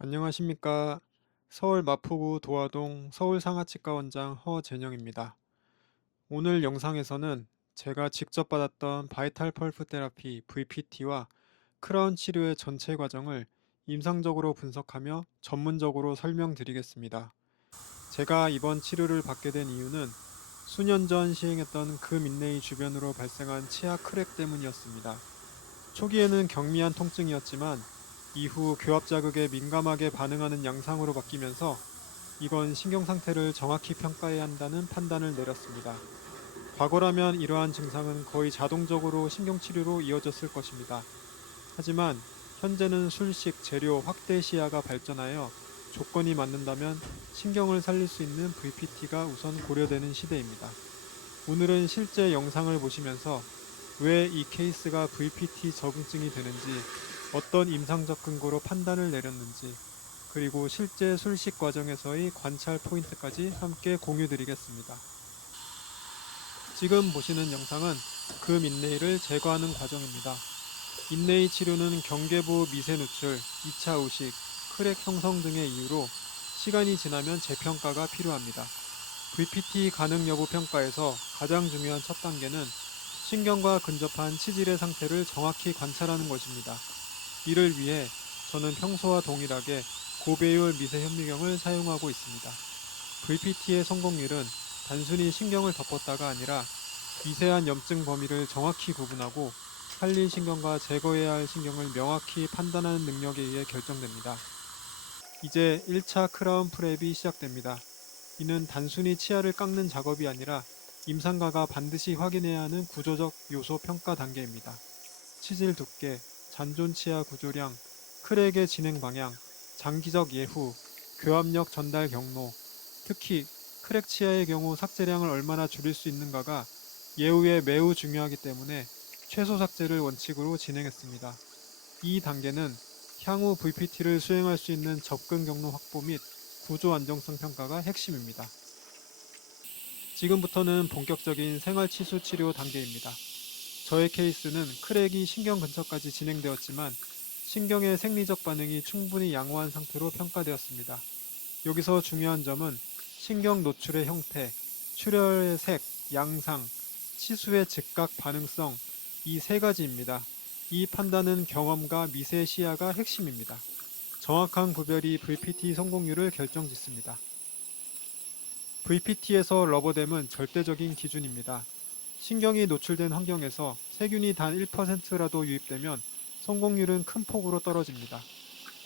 안녕하십니까. 서울 마포구 도화동 서울상하치과 원장 허재영입니다. 오늘 영상에서는 제가 직접 받았던 바이탈 펄프 테라피 VPT와 크라운 치료의 전체 과정을 임상적으로 분석하며 전문적으로 설명드리겠습니다. 제가 이번 치료를 받게 된 이유는 수년 전 시행했던 금인레이 주변으로 발생한 치아 크랙 때문이었습니다. 초기에는 경미한 통증이었지만 이후 교합 자극에 민감하게 반응하는 양상으로 바뀌면서 이건 신경 상태를 정확히 평가해야 한다는 판단을 내렸습니다. 과거라면 이러한 증상은 거의 자동적으로 신경치료로 이어졌을 것입니다. 하지만 현재는 술식, 재료, 확대 시야가 발전하여 조건이 맞는다면 신경을 살릴 수 있는 VPT가 우선 고려되는 시대입니다. 오늘은 실제 영상을 보시면서 왜 이 케이스가 VPT 적응증이 되는지, 어떤 임상적 근거로 판단을 내렸는지, 그리고 실제 술식 과정에서의 관찰 포인트까지 함께 공유드리겠습니다. 지금 보시는 영상은 금 인레이를 제거하는 과정입니다. 인레이 치료는 경계부 미세 누출, 2차 우식, 크랙 형성 등의 이유로 시간이 지나면 재평가가 필요합니다. VPT 가능 여부 평가에서 가장 중요한 첫 단계는 신경과 근접한 치질의 상태를 정확히 관찰하는 것입니다. 이를 위해 저는 평소와 동일하게 고배율 미세 현미경을 사용하고 있습니다. VPT의 성공률은 단순히 신경을 덮었다가 아니라 미세한 염증 범위를 정확히 구분하고 살릴 신경과 제거해야 할 신경을 명확히 판단하는 능력에 의해 결정됩니다. 이제 1차 크라운 프랩이 시작됩니다. 이는 단순히 치아를 깎는 작업이 아니라 임상가가 반드시 확인해야 하는 구조적 요소 평가 단계입니다. 치질 두께, 잔존 치아 구조량, 크랙의 진행 방향, 장기적 예후, 교합력 전달 경로, 특히 크랙 치아의 경우 삭제량을 얼마나 줄일 수 있는가가 예후에 매우 중요하기 때문에 최소 삭제를 원칙으로 진행했습니다. 이 단계는 향후 VPT를 수행할 수 있는 접근 경로 확보 및 구조 안정성 평가가 핵심입니다. 지금부터는 본격적인 생활치수 치료 단계입니다. 저의 케이스는 크랙이 신경 근처까지 진행되었지만 신경의 생리적 반응이 충분히 양호한 상태로 평가되었습니다. 여기서 중요한 점은 신경 노출의 형태, 출혈의 색, 양상, 치수의 즉각 반응성, 이 세 가지입니다. 이 판단은 경험과 미세 시야가 핵심입니다. 정확한 구별이 VPT 성공률을 결정짓습니다. VPT에서 러버댐은 절대적인 기준입니다. 신경이 노출된 환경에서 세균이 단 1%라도 유입되면 성공률은 큰 폭으로 떨어집니다.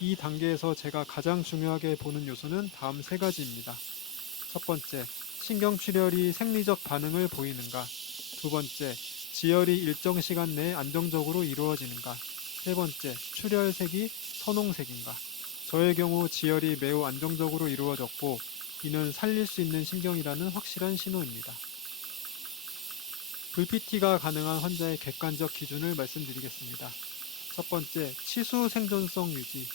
이 단계에서 제가 가장 중요하게 보는 요소는 다음 세 가지입니다. 첫 번째, 신경 출혈이 생리적 반응을 보이는가? 두 번째, 지혈이 일정 시간 내에 안정적으로 이루어지는가? 세 번째, 출혈색이 선홍색인가? 저의 경우 지혈이 매우 안정적으로 이루어졌고, 이는 살릴 수 있는 신경이라는 확실한 신호입니다. VPT가 가능한 환자의 객관적 기준을 말씀드리겠습니다. 첫 번째, 치수 생존성 유지.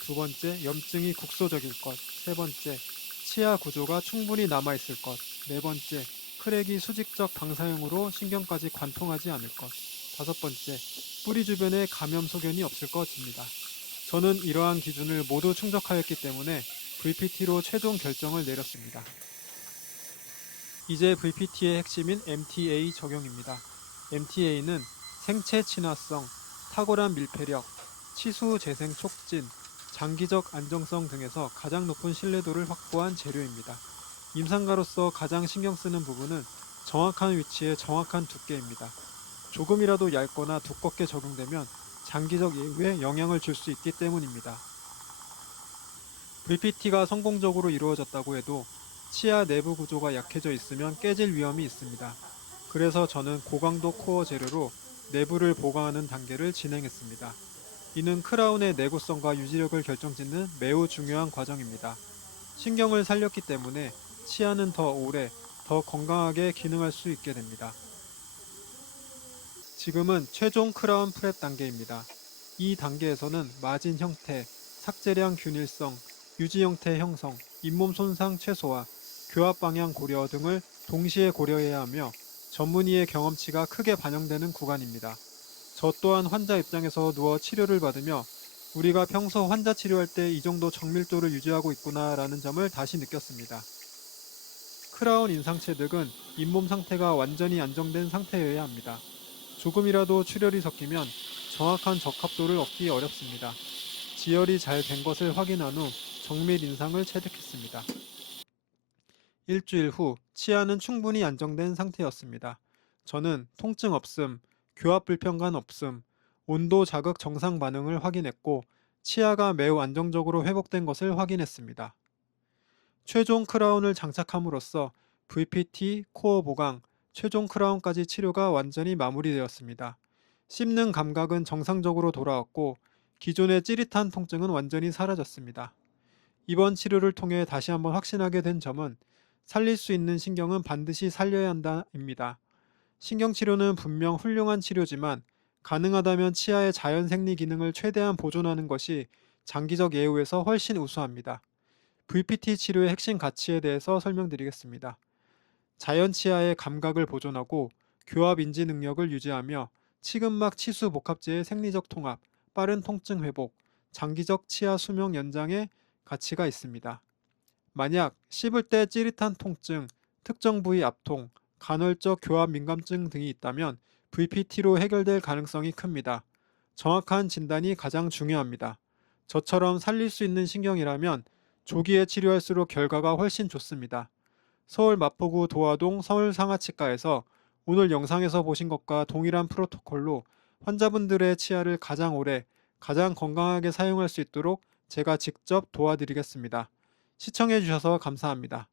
두 번째, 염증이 국소적일 것. 세 번째, 치아 구조가 충분히 남아있을 것. 네 번째, 크랙이 수직적 방사형으로 신경까지 관통하지 않을 것. 다섯 번째, 뿌리 주변에 감염 소견이 없을 것입니다. 저는 이러한 기준을 모두 충족하였기 때문에 VPT로 최종 결정을 내렸습니다. 이제 VPT의 핵심인 MTA 적용입니다. MTA는 생체 친화성, 탁월한 밀폐력, 치수 재생 촉진, 장기적 안정성 등에서 가장 높은 신뢰도를 확보한 재료입니다. 임상가로서 가장 신경 쓰는 부분은 정확한 위치에 정확한 두께입니다. 조금이라도 얇거나 두껍게 적용되면 장기적 예후에 영향을 줄 수 있기 때문입니다. VPT가 성공적으로 이루어졌다고 해도 치아 내부 구조가 약해져 있으면 깨질 위험이 있습니다. 그래서 저는 고강도 코어 재료로 내부를 보강하는 단계를 진행했습니다. 이는 크라운의 내구성과 유지력을 결정짓는 매우 중요한 과정입니다. 신경을 살렸기 때문에 치아는 더 오래, 더 건강하게 기능할 수 있게 됩니다. 지금은 최종 크라운 프랩 단계입니다. 이 단계에서는 마진 형태, 삭제량 균일성, 유지 형태 형성, 잇몸 손상 최소화, 교합 방향 고려 등을 동시에 고려해야 하며 전문의의 경험치가 크게 반영되는 구간입니다. 저 또한 환자 입장에서 누워 치료를 받으며 우리가 평소 환자 치료할 때 이 정도 정밀도를 유지하고 있구나라는 점을 다시 느꼈습니다. 크라운 인상체득은 잇몸 상태가 완전히 안정된 상태여야 합니다. 조금이라도 출혈이 섞이면 정확한 적합도를 얻기 어렵습니다. 지혈이 잘 된 것을 확인한 후 정밀 인상을 체득했습니다. 일주일 후 치아는 충분히 안정된 상태였습니다. 저는 통증 없음, 교합 불편감 없음, 온도 자극 정상 반응을 확인했고 치아가 매우 안정적으로 회복된 것을 확인했습니다. 최종 크라운을 장착함으로써 VPT, 코어 보강, 최종 크라운까지 치료가 완전히 마무리되었습니다. 씹는 감각은 정상적으로 돌아왔고 기존의 찌릿한 통증은 완전히 사라졌습니다. 이번 치료를 통해 다시 한번 확신하게 된 점은 살릴 수 있는 신경은 반드시 살려야 한다입니다. 신경치료는 분명 훌륭한 치료지만 가능하다면 치아의 자연 생리 기능을 최대한 보존하는 것이 장기적 예후에서 훨씬 우수합니다. VPT 치료의 핵심 가치에 대해서 설명드리겠습니다. 자연 치아의 감각을 보존하고 교합 인지 능력을 유지하며 치근막 치수 복합제의 생리적 통합, 빠른 통증 회복, 장기적 치아 수명 연장의 가치가 있습니다. 만약 씹을 때 찌릿한 통증, 특정 부위 압통, 간헐적 교합 민감증 등이 있다면 VPT로 해결될 가능성이 큽니다. 정확한 진단이 가장 중요합니다. 저처럼 살릴 수 있는 신경이라면 조기에 치료할수록 결과가 훨씬 좋습니다. 서울 마포구 도화동 서울상하치과에서 오늘 영상에서 보신 것과 동일한 프로토콜로 환자분들의 치아를 가장 오래, 가장 건강하게 사용할 수 있도록 제가 직접 도와드리겠습니다. 시청해주셔서 감사합니다.